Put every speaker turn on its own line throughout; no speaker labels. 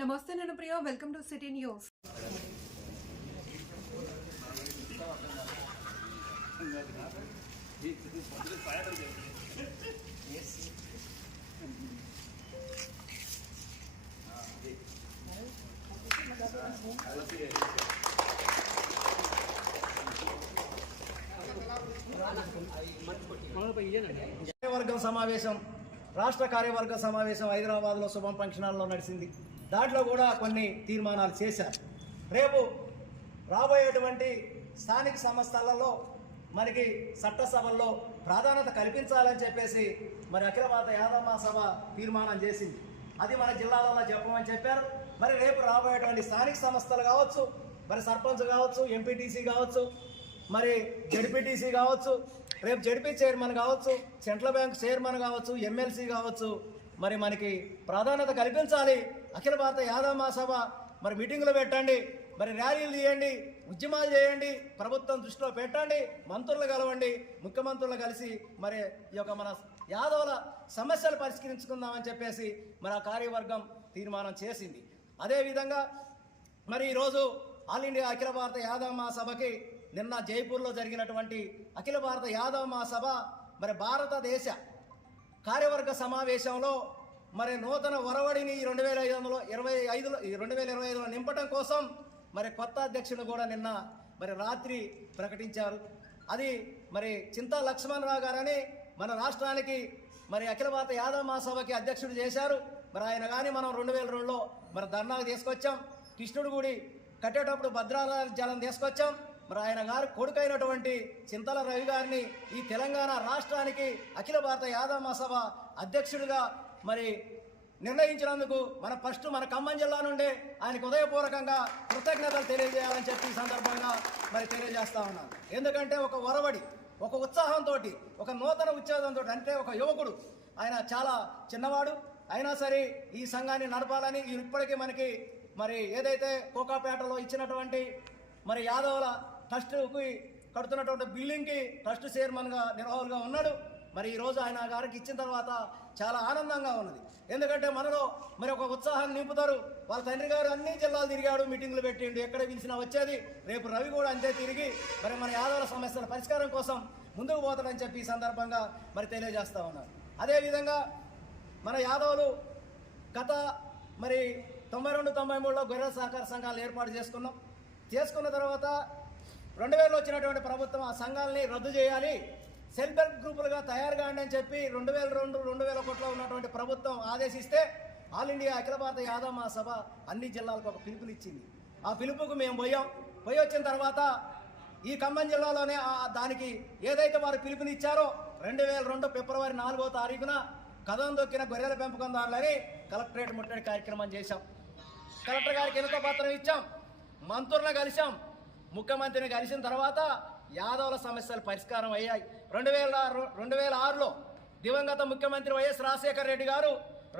నమస్తే నేను Priya welcome to city news
కార్యవర్గం సమావేశం రాష్ట్ర కార్యవర్గ సమావేశం హైదరాబాద్లో శుభం ఫంక్షన్ హాల్లో నడిచింది దాంట్లో కూడా కొన్ని తీర్మానాలు చేశారు రేపు రాబోయేటువంటి స్థానిక సంస్థలలో మనకి చట్టసభల్లో ప్రాధాన్యత కల్పించాలని చెప్పేసి మరి అఖిల భారత యాదవ సభ తీర్మానం చేసింది అది మన జిల్లాలలో చెప్పమని చెప్పారు మరి రేపు రాబోయేటువంటి స్థానిక సంస్థలు కావచ్చు మరి సర్పంచ్ కావచ్చు ఎంపీటీసీ కావచ్చు మరి జడ్పీటీసీ కావచ్చు రేపు జడ్పీ చైర్మన్ కావచ్చు సెంట్రల్ బ్యాంక్ చైర్మన్ కావచ్చు ఎమ్మెల్సీ కావచ్చు మరి మనకి ప్రాధాన్యత కల్పించాలి అఖిల భారత యాదవ మహాసభ మరి మీటింగులు పెట్టండి మరి ర్యాలీలు చేయండి ఉద్యమాలు చేయండి ప్రభుత్వం దృష్టిలో పెట్టండి మంత్రులు కలవండి ముఖ్యమంత్రులు కలిసి మరి ఈ యొక్క మన యాదవుల సమస్యలు పరిష్కరించుకుందామని చెప్పేసి మరి ఆ కార్యవర్గం తీర్మానం చేసింది అదేవిధంగా మరి ఈరోజు ఆల్ ఇండియా అఖిల భారత యాదవ మహాసభకి నిన్న జైపూర్లో జరిగినటువంటి అఖిల భారత యాదవ మహాసభ మరి భారతదేశ కార్యవర్గ సమావేశంలో మరి నూతన వరవడిని రెండు వేల ఐదు వందల ఇరవై ఐదులో రెండు వేల ఇరవై ఐదులో నింపటం కోసం మరి కొత్త అధ్యక్షుడు కూడా నిన్న మరి రాత్రి ప్రకటించారు అది మరి చింతా లక్ష్మణరావు గారని మన రాష్ట్రానికి మరి అఖిల భారత యాదవ మహాసభకి అధ్యక్షుడు చేశారు మరి ఆయన కానీ మనం రెండు వేల రెండులో మరి ధర్నాకు తీసుకొచ్చాం కృష్ణుడు గుడి కట్టేటప్పుడు భద్రాల జలం తీసుకొచ్చాం మరి ఆయన గారు కొడుకైనటువంటి చింతల రవి గారిని ఈ తెలంగాణ రాష్ట్రానికి అఖిల భారత యాదవ మహాసభ అధ్యక్షుడిగా మరి నిర్ణయించినందుకు మన ఫస్ట్ మన ఖమ్మం జిల్లా నుండే ఆయనకు ఉదయపూర్వకంగా కృతజ్ఞతలు తెలియజేయాలని చెప్పి సందర్భంగా మరి తెలియజేస్తా ఉన్నాను ఎందుకంటే ఒక వరవడి ఒక ఉత్సాహంతో ఒక నూతన ఉత్సాహంతో అంటే ఒక యువకుడు ఆయన చాలా చిన్నవాడు అయినా సరే ఈ సంఘాన్ని నడపాలని ఇప్పటికీ మనకి మరి ఏదైతే కోకాపేటలో ఇచ్చినటువంటి మరి యాదవుల ట్రస్ట్కి కడుతున్నటువంటి బిల్డింగ్కి ట్రస్ట్ చైర్మన్గా నిర్వాహకులుగా ఉన్నాడు మరి ఈరోజు ఆయన గారికి ఇచ్చిన తర్వాత చాలా ఆనందంగా ఉన్నది ఎందుకంటే మనలో మరి ఒక ఉత్సాహాన్ని నింపుతారు వాళ్ళ తండ్రి గారు అన్ని జిల్లాలు తిరిగాడు మీటింగ్లు పెట్టిండు ఎక్కడ పిలిచినా వచ్చేది రేపు రవి కూడా అంతే తిరిగి మరి మన యాదవ సమస్యల పరిష్కారం కోసం ముందుకు పోతాడని చెప్పి ఈ సందర్భంగా మరి తెలియజేస్తూ ఉన్నారు అదేవిధంగా మన యాదవులు గత మరి తొంభై రెండు తొంభై మూడులో గొర్రెల సహకార సంఘాలు ఏర్పాటు చేసుకున్నాం చేసుకున్న తర్వాత రెండు వేలు వచ్చినటువంటి ప్రభుత్వం ఆ సంఘాలని రద్దు చేయాలి సెల్ఫ్ హెల్ప్ గ్రూపులుగా తయారు అని చెప్పి రెండు వేల రెండు రెండు వేల ఒకటిలో ఉన్నటువంటి ప్రభుత్వం ఆదేశిస్తే ఆల్ ఇండియా అఖిల భారత యాదవ మహాసభ అన్ని జిల్లాలకు ఒక పిలుపులు ఇచ్చింది ఆ పిలుపుకు మేము పోయాం పోయి వచ్చిన తర్వాత ఈ ఖమ్మం జిల్లాలోనే దానికి ఏదైతే వారు పిలుపునిచ్చారో రెండు వేల రెండు ఫిబ్రవరి నాలుగో తారీఖున కథం దొక్కిన గొర్రెల పెంపకందారులని కలెక్టరేట్ ముట్టడి కార్యక్రమం చేశాం కలెక్టర్ గారికి ఎంతో పత్రం ఇచ్చాం మంత్రులను కలిశాం ముఖ్యమంత్రిని కలిసిన తర్వాత యాదవుల సమస్యలు పరిష్కారం అయ్యాయి రెండు వేల రెండు వేల ఆరులో దివంగత ముఖ్యమంత్రి వైఎస్ రాజశేఖర రెడ్డి గారు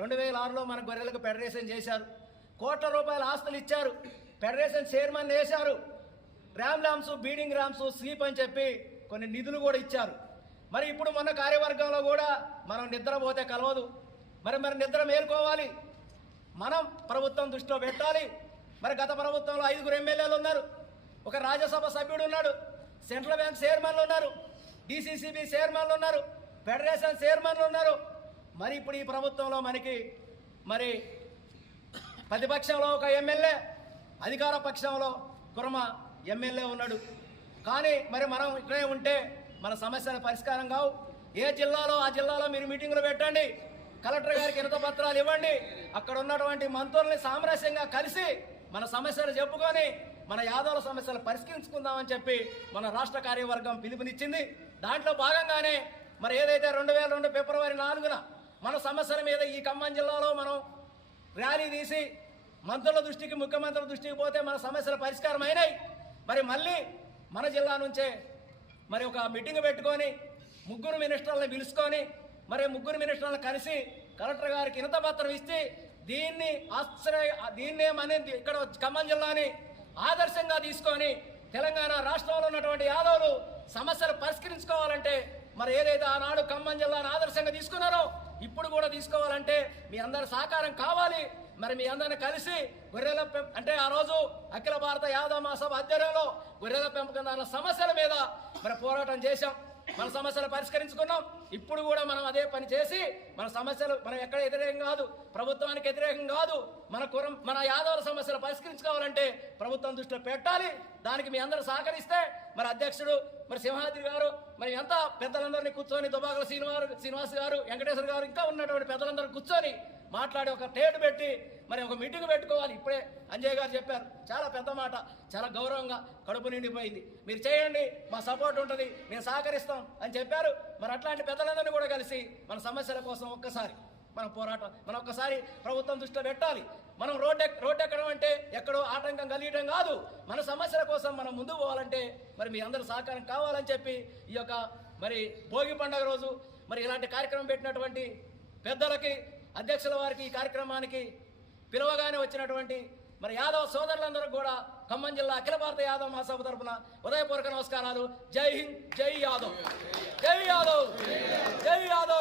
రెండు వేల ఆరులో మన గొర్రెలకు ఫెడరేషన్ చేశారు కోట్ల రూపాయల ఆస్తులు ఇచ్చారు ఫెడరేషన్ చైర్మన్ వేశారు ram lambs breeding rams sleep అని చెప్పి కొన్ని నిధులు కూడా ఇచ్చారు మరి ఇప్పుడు మొన్న కార్యవర్గంలో కూడా మనం నిద్రపోతే కలవదు మరి మరి నిద్ర మేల్కోవాలి మనం ప్రభుత్వం దృష్టిలో పెట్టాలి మరి గత ప్రభుత్వంలో ఐదుగురు ఎమ్మెల్యేలు ఉన్నారు ఒక రాజ్యసభ సభ్యుడు ఉన్నాడు సెంట్రల్ బ్యాంక్ చైర్మన్లు ఉన్నారు డిసిసిబి చైర్మన్లు ఉన్నారు ఫెడరేషన్ చైర్మన్లు ఉన్నారు మరి ఇప్పుడు ఈ ప్రభుత్వంలో మనకి మరి ప్రతిపక్షంలో ఒక ఎమ్మెల్యే అధికార పక్షంలో కురమ ఎమ్మెల్యే ఉన్నాడు కానీ మరి మనం ఇక్కడే ఉంటే మన సమస్యలు పరిష్కారం కావు ఏ జిల్లాలో ఆ జిల్లాలో మీరు మీటింగులు పెట్టండి కలెక్టర్ గారికి ఇనత పత్రాలు ఇవ్వండి అక్కడ ఉన్నటువంటి మంత్రుల్ని సామరస్యంగా కలిసి మన సమస్యలు చెప్పుకొని మన యాదవుల సమస్యలు పరిష్కరించుకుందామని చెప్పి మన రాష్ట్ర కార్యవర్గం పిలుపునిచ్చింది దాంట్లో భాగంగానే మరి ఏదైతే రెండు వేల రెండు ఫిబ్రవరి నాలుగున మన సమస్యల మీద ఈ ఖమ్మం జిల్లాలో మనం ర్యాలీ తీసి మంత్రుల దృష్టికి ముఖ్యమంత్రుల దృష్టికి పోతే మన సమస్యలు పరిష్కారం అయినాయి మరి మళ్ళీ మన జిల్లా నుంచే మరి ఒక మీటింగ్ పెట్టుకొని ముగ్గురు మినిస్టర్లను పిలుచుకొని మరి ముగ్గురు మినిస్టర్లను కలిసి కలెక్టర్ గారికి ఇంత పత్రం ఇస్తే దీన్ని ఆశ్రయ దీన్నే మన ఇక్కడ ఖమ్మం జిల్లాని ఆదర్శంగా తీసుకొని తెలంగాణ రాష్ట్రంలో ఉన్నటువంటి యాదవులు సమస్యలు పరిష్కరించుకోవాలంటే మరి ఏదైతే ఆనాడు ఖమ్మం జిల్లాను ఆదర్శంగా తీసుకున్నారో ఇప్పుడు కూడా తీసుకోవాలంటే మీ అందరి సహకారం కావాలి మరి మీ అందరిని కలిసి గొర్రెల అంటే ఆ రోజు అఖిల భారత యాదవ మహాసభ ఆధ్వర్యంలో గొర్రెల పెంపకం సమస్యల మీద మరి పోరాటం చేశాం మన సమస్యలు పరిష్కరించుకున్నాం ఇప్పుడు కూడా మనం అదే పని చేసి మన సమస్యలు మనం ఎక్కడ వ్యతిరేకం కాదు ప్రభుత్వానికి వ్యతిరేకం కాదు మన కురం మన యాదవుల సమస్యలు పరిష్కరించుకోవాలంటే ప్రభుత్వం దృష్టిలో పెట్టాలి దానికి మీ అందరూ సహకరిస్తే మరి అధ్యక్షుడు మరి సింహాద్రి గారు మరి ఎంత పెద్దలందరినీ కూర్చొని దుబాకల శ్రీనివారు శ్రీనివాస్ గారు వెంకటేశ్వర గారు ఇంకా ఉన్నటువంటి పెద్దలందరూ కూర్చొని మాట్లాడి ఒక టేట్ పెట్టి మరి ఒక మీటింగ్ పెట్టుకోవాలి ఇప్పుడే అంజయ్ గారు చెప్పారు చాలా పెద్ద మాట చాలా గౌరవంగా కడుపు నిండిపోయింది మీరు చేయండి మా సపోర్ట్ ఉంటుంది మేము సహకరిస్తాం అని చెప్పారు మరి అట్లాంటి పెద్దలందరినీ కూడా కలిసి మన సమస్యల కోసం ఒక్కసారి మన పోరాటం మనం ఒక్కసారి ప్రభుత్వం దృష్టిలో పెట్టాలి మనం రోడ్ రోడ్ ఎక్కడం అంటే ఎక్కడో ఆటంకం కలిగడం కాదు మన సమస్యల కోసం మనం ముందు పోవాలంటే మరి మీ అందరూ సహకారం కావాలని చెప్పి ఈ యొక్క మరి భోగి పండుగ రోజు మరి ఇలాంటి కార్యక్రమం పెట్టినటువంటి పెద్దలకి అధ్యక్షుల వారికి ఈ కార్యక్రమానికి పిలవగానే వచ్చినటువంటి మరి యాదవ్ సోదరులందరూ కూడా ఖమ్మం జిల్లా అఖిల భారత యాదవ్ మహాసభ తరఫున హృదయపూర్వక నమస్కారాలు జై హింద్ జై యాదవ్
జై యాదవ్ జై యాదవ్